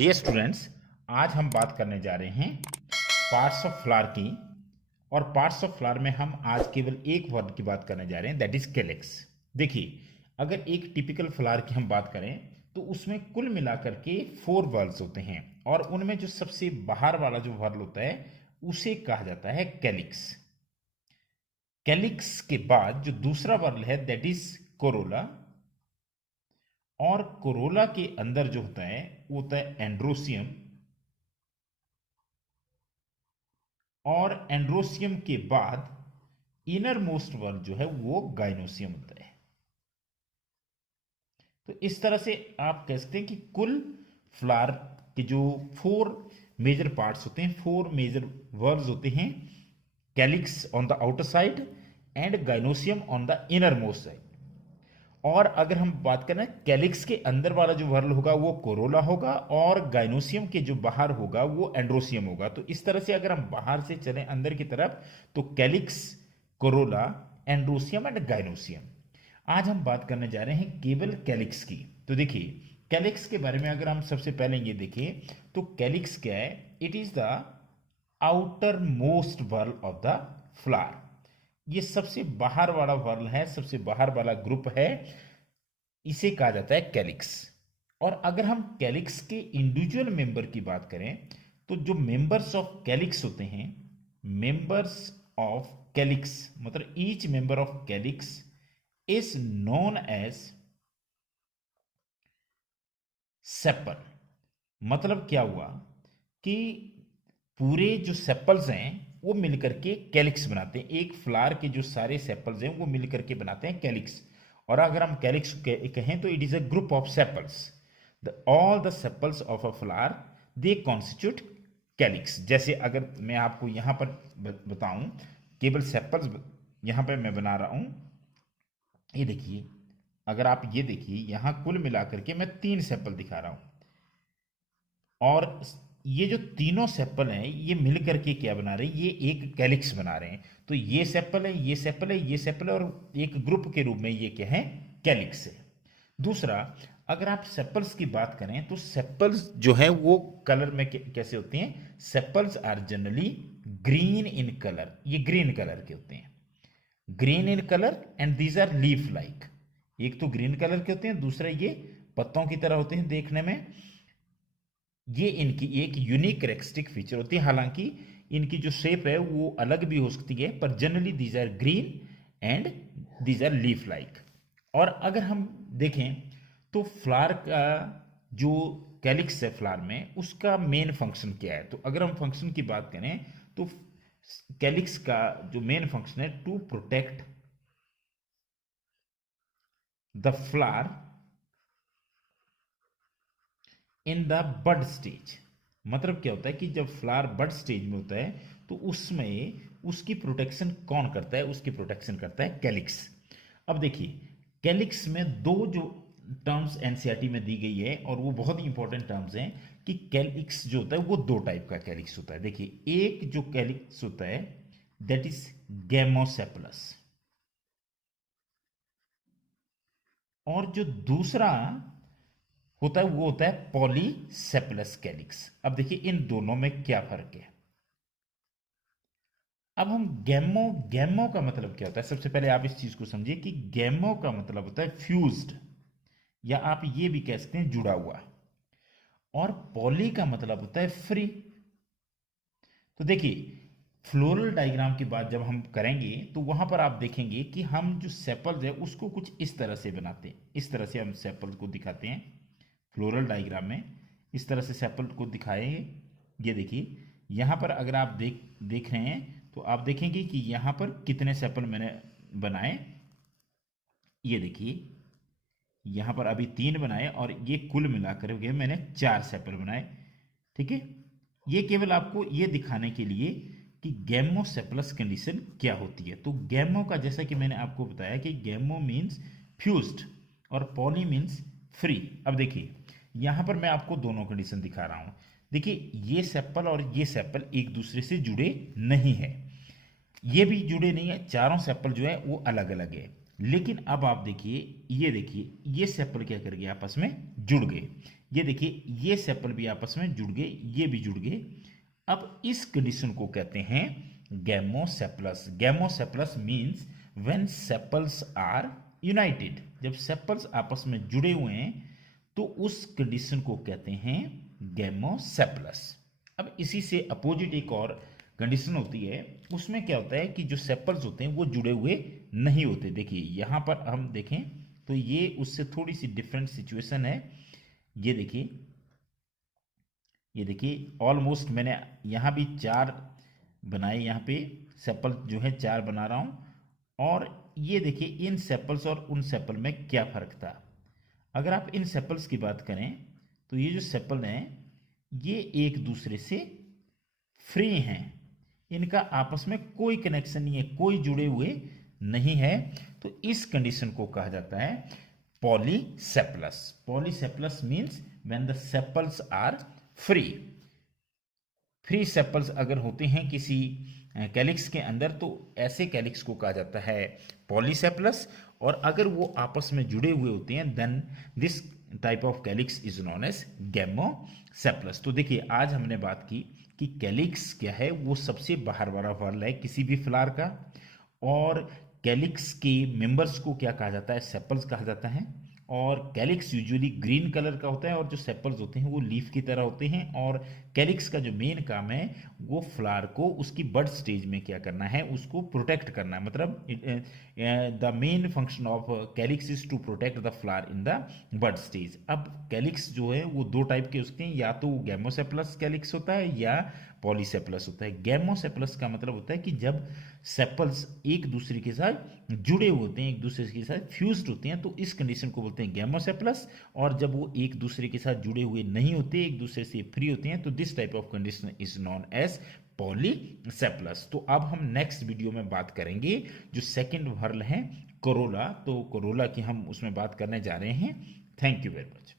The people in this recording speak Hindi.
डियर स्टूडेंट्स, आज हम बात करने जा रहे हैं पार्ट्स ऑफ फ्लावर की। और पार्ट्स ऑफ फ्लावर में हम आज केवल एक वर्ड की बात करने जा रहे हैं, दैट इज कैलिक्स। देखिए, अगर एक टिपिकल फ्लावर की हम बात करें तो उसमें कुल मिलाकर के 4 वर्ल्स होते हैं और उनमें जो सबसे बाहर वाला जो वर्ल होता है उसे कहा जाता है कैलिक्स। कैलिक्स के बाद जो दूसरा वर्ल है दैट इज कोरोला, और कोरोला के अंदर जो होता है वो होता है एंड्रोसियम, और एंड्रोसियम के बाद इनर मोस्ट वर्ड जो है वो गाइनोसियम होता है। तो इस तरह से आप कह सकते हैं कि कुल फ्लावर के जो 4 मेजर पार्ट्स होते हैं, 4 मेजर वर्ड्स होते हैं, calyx on the outer side and gynoecium on the inner most side. और अगर हम बात करें कैलिक्स के अंदर वाला जो वर्ल होगा वो कोरोला होगा, और गाइनोसियम के जो बाहर होगा वो एंड्रोसियम होगा। तो इस तरह से अगर हम बाहर से चलें अंदर की तरफ तो calyx, Corolla, androecium and gynoecium. आज हम बात करने जा रहे हैं केवल कैलिक्स की। तो देखिए, कैलिक्स के बारे में अगर हम सबसे पहले ये देखें तो कैलिक्स क्या है? It is the outermost whorl of the flower. ये सबसे बाहर वाला वर्ल है, सबसे बाहर वाला ग्रुप है, इसे कहा जाता है कैलिक्स। और अगर हम कैलिक्स के इंडिविजुअल मेंबर की बात करें तो जो मेंबर्स ऑफ कैलिक्स होते हैं, मेंबर्स ऑफ कैलिक्स मतलब each member of calyx is known as sepal. मतलब क्या हुआ कि पूरे जो सेपल्स हैं वो मिलकर के कैलिक्स बनाते हैं। एक फ्लावर के जो सारे सेपल्स हैं वो मिलकर के बनाते हैं कैलिक्स। और अगर हम कैलिक्स कहें तो it is a group of sepals. All the sepals of a flower they constitute calyx. जैसे अगर मैं आपको यहां पर बताऊं, केवल सेपल्स यहां पर मैं बना रहा हूं, ये देखिए, अगर आप ये देखिए यहां कुल मिलाकर के मैं 3 सेपल दिखा रहा हूं, और ये जो तीनों सेपल हैं ये मिल करके क्या बना रहे हैं? ये एक कैलिक्स बना रहे हैं। तो ये सेपल है, ये सेपल है, ये सेपल है, और एक ग्रुप के रूप में ये क्या है? कैलिक्स है। दूसरा, अगर आप सेपल्स की बात करें तो सेपल्स जो है वो कलर में कैसे होते हैं? Sepals are generally green in colour. ये ग्रीन कलर के होते हैं, green in colour, and these are leaf like. एक तो ग्रीन कलर के होते हैं, दूसरा ये पत्तों की तरह होते हैं देखने में। ये इनकी एक यूनिक करेक्टरिस्टिक फीचर होती है। हालांकि इनकी जो शेप है वो अलग भी हो सकती है, पर generally these are green and these are leaf like. और अगर हम देखें तो फ्लावर का जो कैलिक्स है फ्लावर में, उसका मेन फंक्शन क्या है? तो अगर हम फंक्शन की बात करें तो कैलिक्स का जो मेन फंक्शन है to protect the flower in the bud stage. मतलब क्या होता है कि जब फ्लावर बड स्टेज में होता है तो उसमें उसकी प्रोटेक्शन कौन करता है? उसकी प्रोटेक्शन करता है कैलिक्स। अब देखिए, कैलिक्स में 2 जो टर्म्स एनसीईआरटी में दी गई है और वो बहुत ही इंपॉर्टेंट टर्म्स हैं कि कैलिक्स जो होता है वो 2 टाइप का कैलिक्स होता है। देखिए, एक जो कैलिक्स होता है दैट इज गैमोसेपलस, और जो दूसरा होता है वो होता है पॉलीसेपलस कैलिक्स। अब देखिए इन दोनों में क्या फर्क है। अब हम गैमो, गैमो का मतलब क्या होता है? सबसे पहले आप इस चीज को समझिए कि गैमो का मतलब होता है फ्यूज्ड, या आप ये भी कह सकते हैं जुड़ा हुआ। और पॉली का मतलब होता है फ्री। तो देखिए, फ्लोरल डायग्राम की बात जब हम करेंगे तो वहां पर आप देखेंगे कि हम जो सेपल्स है उसको कुछ इस तरह से बनाते हैं। इस तरह से हम सेपल्स को दिखाते हैं फ्लोरल डायग्राम में। इस तरह से सेपल को दिखाएंगे। ये देखिए, यहाँ पर अगर आप देख रहे हैं तो आप देखेंगे कि यहाँ पर कितने सेपल मैंने बनाए। ये देखिए, यहाँ पर अभी 3 बनाए और ये कुल मिलाकर के मैंने 4 सेपल बनाए। ठीक है, ये केवल आपको ये दिखाने के लिए कि गैमोसेपलस कंडीशन क्या होती है। तो गैमो का, जैसा कि मैंने आपको बताया कि गैमो मीन्स फ्यूज्ड और पॉली मीन्स फ्री। अब देखिए, यहां पर मैं आपको दोनों कंडीशन दिखा रहा हूं। देखिए, ये सेपल और ये सेपल एक दूसरे से जुड़े नहीं है, ये भी जुड़े नहीं है, चारों सेपल जो है वो अलग अलग है। लेकिन अब आप देखिए, ये देखिए, ये सेपल क्या कर गए? आपस में जुड़ गए। ये देखिए ये सेपल भी आपस में जुड़ गए, ये भी जुड़ गए। अब इस कंडीशन को कहते हैं gamosepalous. Gamosepalous means when sepals are united, जब सेपल्स आपस में जुड़े हुए हैं तो उस कंडीशन को कहते हैं गैमोसेप्लस। अब इसी से अपोजिट एक और कंडीशन होती है, उसमें क्या होता है कि जो सेपल्स होते हैं वो जुड़े हुए नहीं होते। देखिए यहाँ पर हम देखें तो ये उससे थोड़ी सी डिफरेंट सिचुएशन है। ये देखिए, ये देखिए ऑलमोस्ट मैंने यहाँ भी 4 बनाए, यहाँ पे सेपल जो है 4 बना रहा हूँ। और ये देखिए इन सेपल्स और उन सेपल में क्या फ़र्क था। अगर आप इन सेपल्स की बात करें तो ये जो सेपल हैं ये एक दूसरे से फ्री हैं, इनका आपस में कोई कनेक्शन नहीं है, कोई जुड़े हुए नहीं है। तो इस कंडीशन को कहा जाता है polysepalous. Polysepalous means when the sepals are free. Free sepals अगर होते हैं किसी कैलिक्स के अंदर तो ऐसे कैलिक्स को कहा जाता है पॉलीसेप्लस। और अगर वो आपस में जुड़े हुए होते हैं then this type of calyx is known as gamosepalous. तो देखिए आज हमने बात की कि कैलिक्स क्या है, वो सबसे बाहर वाला वर्ल है किसी भी फ्लावर का। और कैलिक्स के मेंबर्स को क्या कहा जाता है, सेपल्स कहा जाता है। और कैलिक्स यूजुअली ग्रीन कलर का होता है और जो सेपल्स होते हैं वो लीफ की तरह होते हैं। और कैलिक्स का जो मेन काम है वो फ्लावर को उसकी बड स्टेज में क्या करना है, उसको प्रोटेक्ट करना है। मतलब the main function of calyx is to protect the flower in the bud stage. अब कैलिक्स जो है वो 2 टाइप के होते हैं, या तो गैमोसेप्लस कैलिक्स होता है या पॉलीसेप्लस होता है। गैमोसेप्लस का मतलब होता है कि जब सेपल्स एक दूसरे के साथ जुड़े होते हैं, एक दूसरे के साथ फ्यूज्ड होते हैं, तो इस कंडीशन को बोलते हैं गैमोसेप्लस। और जब वो एक दूसरे के साथ जुड़े हुए नहीं होते, एक दूसरे से फ्री होते हैं, तो this type of condition is known as polysepalous. तो अब हम नेक्स्ट वीडियो में बात करेंगे जो सेकंड वर्ल है कोरोला। तो कोरोला की हम उसमें बात करने जा रहे हैं। Thank you very much.